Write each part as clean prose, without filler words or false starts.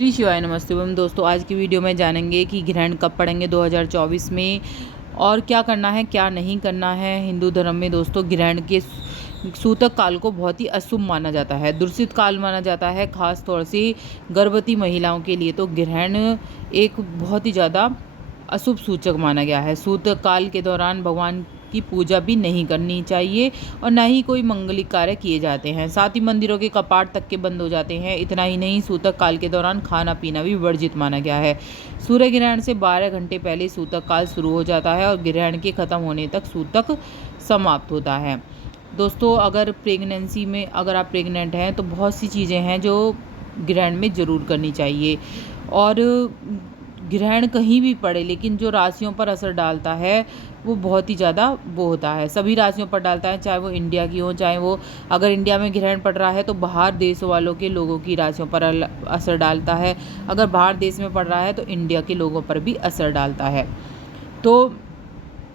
श्री शिवाय नमस्ते एवं दोस्तों, आज की वीडियो में जानेंगे कि ग्रहण कब पड़ेंगे 2024 में और क्या करना है क्या नहीं करना है। हिंदू धर्म में दोस्तों ग्रहण के सूतक काल को बहुत ही अशुभ माना जाता है, दूषित काल माना जाता है। खास तौर से गर्भवती महिलाओं के लिए तो ग्रहण एक बहुत ही ज़्यादा अशुभ सूचक माना गया है। सूतक काल के दौरान भगवान की पूजा भी नहीं करनी चाहिए और ना ही कोई मंगलिक कार्य किए जाते हैं। साथ ही मंदिरों के कपाट तक के बंद हो जाते हैं। इतना ही नहीं, सूतक काल के दौरान खाना पीना भी वर्जित माना गया है। सूर्य ग्रहण से 12 घंटे पहले सूतक काल शुरू हो जाता है और ग्रहण के खत्म होने तक सूतक समाप्त होता है। दोस्तों, अगर आप प्रेग्नेंट हैं तो बहुत सी चीज़ें हैं जो ग्रहण में ज़रूर करनी चाहिए। और ग्रहण कहीं भी पड़े, लेकिन जो राशियों पर असर डालता है वो बहुत ही ज़्यादा वो होता है, सभी राशियों पर डालता है, चाहे वो इंडिया की हो, चाहे वो अगर इंडिया में ग्रहण पड़ रहा है तो बाहर देश वालों के लोगों की राशियों पर असर डालता है। अगर बाहर देश में पड़ रहा है तो इंडिया के लोगों पर भी असर डालता है। तो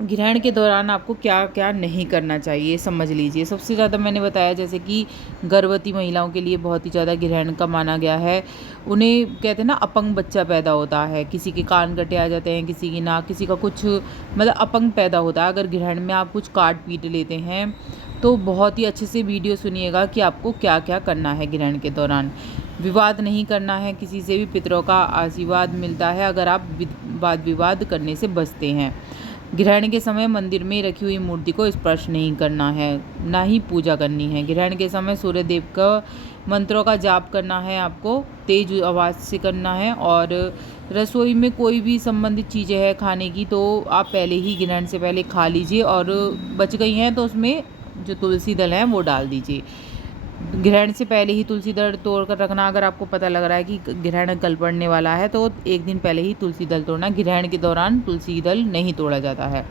ग्रहण के दौरान आपको क्या क्या नहीं करना चाहिए समझ लीजिए। सबसे ज़्यादा मैंने बताया जैसे कि गर्भवती महिलाओं के लिए बहुत ही ज़्यादा ग्रहण का माना गया है। उन्हें कहते हैं ना, अपंग बच्चा पैदा होता है, किसी के कान कटे आ जाते हैं, किसी की नाक, किसी का कुछ मतलब अपंग पैदा होता है। अगर ग्रहण में आप कुछ काट पीट लेते हैं तो बहुत ही अच्छे से वीडियो सुनिएगा कि आपको क्या क्या करना है ग्रहण के दौरान। विवाद नहीं करना है, किसी से भी पितरों का आशीर्वाद मिलता है अगर आप वाद विवाद करने से बचते हैं। ग्रहण के समय मंदिर में रखी हुई मूर्ति को स्पर्श नहीं करना है, ना ही पूजा करनी है। ग्रहण के समय सूर्य देव का मंत्रों का जाप करना है, आपको तेज आवाज़ से करना है। और रसोई में कोई भी संबंधित चीज़ें हैं खाने की तो आप पहले ही ग्रहण से पहले खा लीजिए, और बच गई हैं तो उसमें जो तुलसी दल है वो डाल दीजिए। ग्रहण से पहले ही तुलसी दल तोड़ कर रखना। अगर आपको पता लग रहा है कि ग्रहण कल पड़ने वाला है तो एक दिन पहले ही तुलसी दल तोड़ना। ग्रहण के दौरान तुलसी दल नहीं तोड़ा जाता है।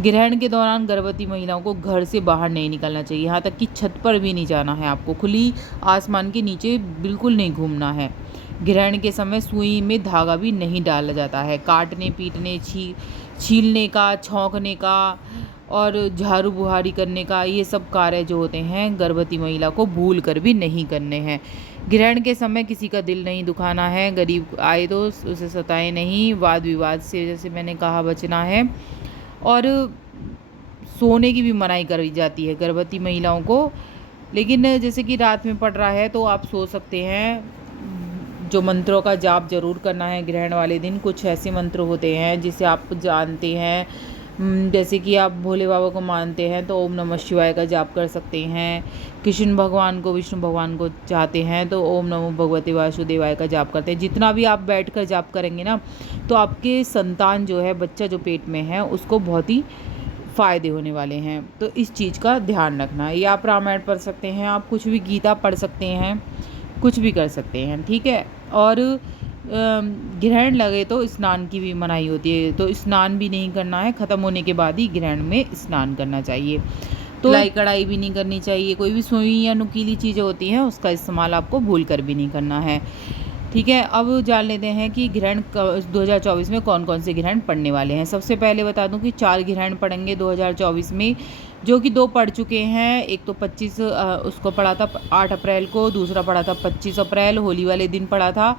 ग्रहण के दौरान गर्भवती महिलाओं को घर से बाहर नहीं निकलना चाहिए, यहाँ तक कि छत पर भी नहीं जाना है आपको। खुली आसमान के नीचे बिल्कुल नहीं घूमना है। ग्रहण के समय सुई में धागा भी नहीं डाला जाता है। काटने पीटने छीलने का, छौंकने का और झाड़ू बुहारी करने का, ये सब कार्य जो होते हैं गर्भवती महिला को भूल कर भी नहीं करने हैं। ग्रहण के समय किसी का दिल नहीं दुखाना है, गरीब आए तो उसे सताएं नहीं, वाद विवाद से जैसे मैंने कहा बचना है। और सोने की भी मनाही करी जाती है गर्भवती महिलाओं को। लेकिन जैसे कि रात में पड़ रहा है तो आप सो सकते हैं। जो मंत्रों का जाप जरूर करना है ग्रहण वाले दिन। कुछ ऐसे मंत्र होते हैं जिसे आप जानते हैं, जैसे कि आप भोले बाबा को मानते हैं तो ओम नमः शिवाय का जाप कर सकते हैं। कृष्ण भगवान को, विष्णु भगवान को चाहते हैं तो ओम नमो भगवते वासुदेवाय का जाप करते हैं। जितना भी आप बैठकर जाप करेंगे ना, तो आपके संतान जो है, बच्चा जो पेट में है, उसको बहुत ही फ़ायदे होने वाले हैं। तो इस चीज़ का ध्यान रखना है। ये आप रामायण पढ़ सकते हैं, आप कुछ भी गीता पढ़ सकते हैं, कुछ भी कर सकते हैं, ठीक है। और ग्रहण लगे तो स्नान की भी मनाही होती है, तो स्नान भी नहीं करना है। ख़त्म होने के बाद ही ग्रहण में स्नान करना चाहिए। तो सिलाई कढ़ाई भी नहीं करनी चाहिए। कोई भी सुई या नुकीली चीज़ें होती हैं उसका इस्तेमाल आपको भूल कर भी नहीं करना है, ठीक है। अब जान लेते हैं कि ग्रहण 2024 में कौन कौन से ग्रहण पड़ने वाले हैं। सबसे पहले बता दूं कि 4 ग्रहण पड़ेंगे 2024 में, जो कि 2 पड़ चुके हैं। एक तो 25 उसको पड़ा था 8 अप्रैल को, दूसरा पड़ा था 25 अप्रैल, होली वाले दिन पड़ा था।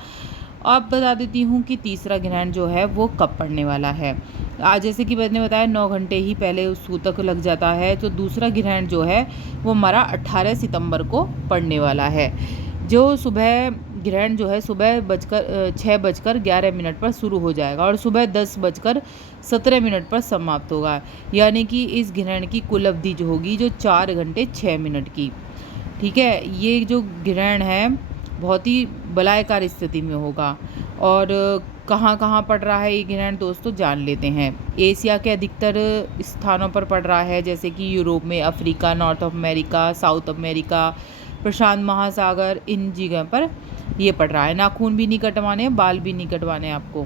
अब बता देती हूँ कि तीसरा ग्रहण जो है वो कब पड़ने वाला है। आज जैसे कि मैंने बताया 9 घंटे ही पहले उस सूतक लग जाता है। तो दूसरा ग्रहण जो है वो हमारा 18 सितंबर को पड़ने वाला है। जो सुबह ग्रहण जो है सुबह 6:11 पर शुरू हो जाएगा और सुबह 10:17 पर समाप्त होगा। यानी कि इस ग्रहण की कुल अवधि जो होगी जो 4 घंटे 6 मिनट की, ठीक है। ये जो ग्रहण है बहुत ही बलायकार स्थिति में होगा। और कहाँ कहाँ पड़ रहा है ये ग्रहण दोस्तों जान लेते हैं। एशिया के अधिकतर स्थानों पर पड़ रहा है, जैसे कि यूरोप में, Africa, north America, south America, प्रशांत महासागर, इन जगह पर ये पड़ रहा है। नाखून भी नहीं कटवाने, बाल भी नहीं कटवाने आपको,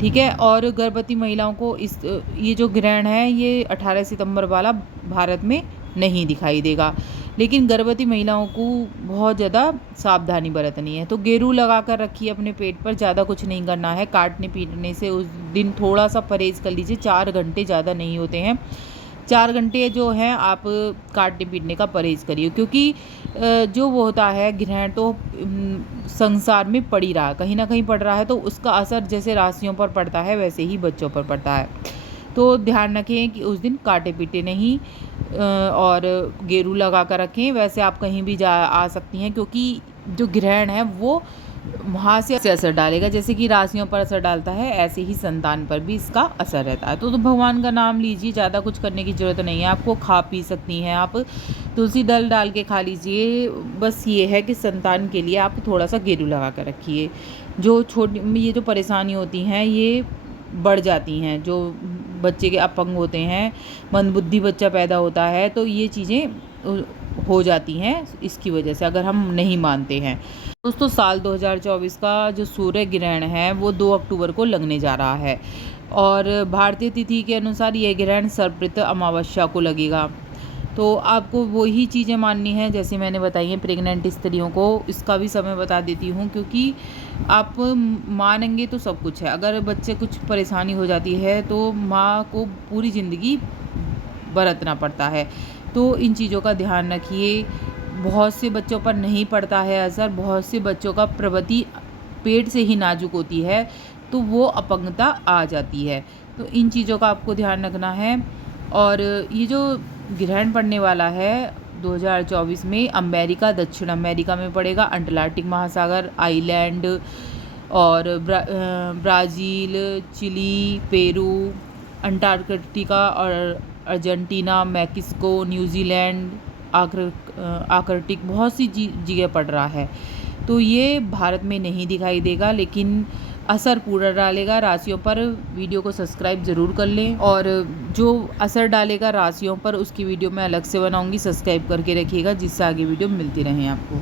ठीक है। और गर्भवती महिलाओं को ये जो ग्रहण है ये 18 सितंबर वाला भारत में नहीं दिखाई देगा। लेकिन गर्भवती महिलाओं को बहुत ज़्यादा सावधानी बरतनी है। तो गेरू लगा कर रखिए अपने पेट पर, ज़्यादा कुछ नहीं करना है। काटने पीटने से उस दिन थोड़ा सा परहेज़ कर लीजिए, 4 घंटे ज़्यादा नहीं होते हैं। 4 घंटे जो हैं आप काटने पीटने का परहेज़ करिए, क्योंकि जो वो होता है ग्रहण तो संसार में पड़ ही रहा है, कहीं न कहीं पड़ रहा है, तो उसका असर जैसे राशियों पर पड़ता है वैसे ही बच्चों पर पड़ता है। तो ध्यान रखें कि उस दिन काटे-पीटे नहीं और गेरू लगा कर रखें। वैसे आप कहीं भी जा आ सकती हैं, क्योंकि जो ग्रहण है वो वहाँ से असर डालेगा, जैसे कि राशियों पर असर डालता है ऐसे ही संतान पर भी इसका असर रहता है। तो भगवान का नाम लीजिए, ज़्यादा कुछ करने की ज़रूरत नहीं है आपको। खा पी सकती हैं आप, तुलसी दल डाल के खा लीजिए। बस ये है कि संतान के लिए आप थोड़ा-सा गेरू लगा कर रखिए। ये जो परेशानी होती हैं ये बढ़ जाती हैं, जो बच्चे के अपंग होते हैं, मंदबुद्धि बच्चा पैदा होता है, तो ये चीज़ें हो जाती हैं इसकी वजह से, अगर हम नहीं मानते हैं। दोस्तों साल 2024 का जो सूर्य ग्रहण है वो 2 अक्टूबर को लगने जा रहा है और भारतीय तिथि के अनुसार ये ग्रहण सर्वप्रत अमावस्या को लगेगा। तो आपको वही चीज़ें माननी हैं जैसे मैंने बताई हैं प्रेग्नेंट स्त्रियों को। इसका भी समय बता देती हूँ, क्योंकि आप मानेंगे तो सब कुछ है। अगर बच्चे कुछ परेशानी हो जाती है तो माँ को पूरी ज़िंदगी बरतना पड़ता है। तो इन चीज़ों का ध्यान रखिए। बहुत से बच्चों पर नहीं पड़ता है असर, बहुत से बच्चों का प्रवृत्ति पेट से ही नाजुक होती है, तो वो अपंगता आ जाती है। तो इन चीज़ों का आपको ध्यान रखना है। और ये जो ग्रहण पड़ने वाला है 2024 में अमेरिका, दक्षिण अमेरिका में पड़ेगा, अटलांटिक महासागर, आइलैंड और ब्राज़ील, चिली, पेरू, अंटार्कटिका और अर्जेंटीना, मैक्सिको, न्यूज़ीलैंड, आर्कटिक बहुत सी जगह पड़ रहा है। तो ये भारत में नहीं दिखाई देगा, लेकिन असर पूरा डालेगा राशियों पर। वीडियो को सब्सक्राइब ज़रूर कर लें, और जो असर डालेगा राशियों पर उसकी वीडियो मैं अलग से बनाऊंगी, सब्सक्राइब करके रखिएगा जिससे आगे वीडियो मिलती रहें आपको।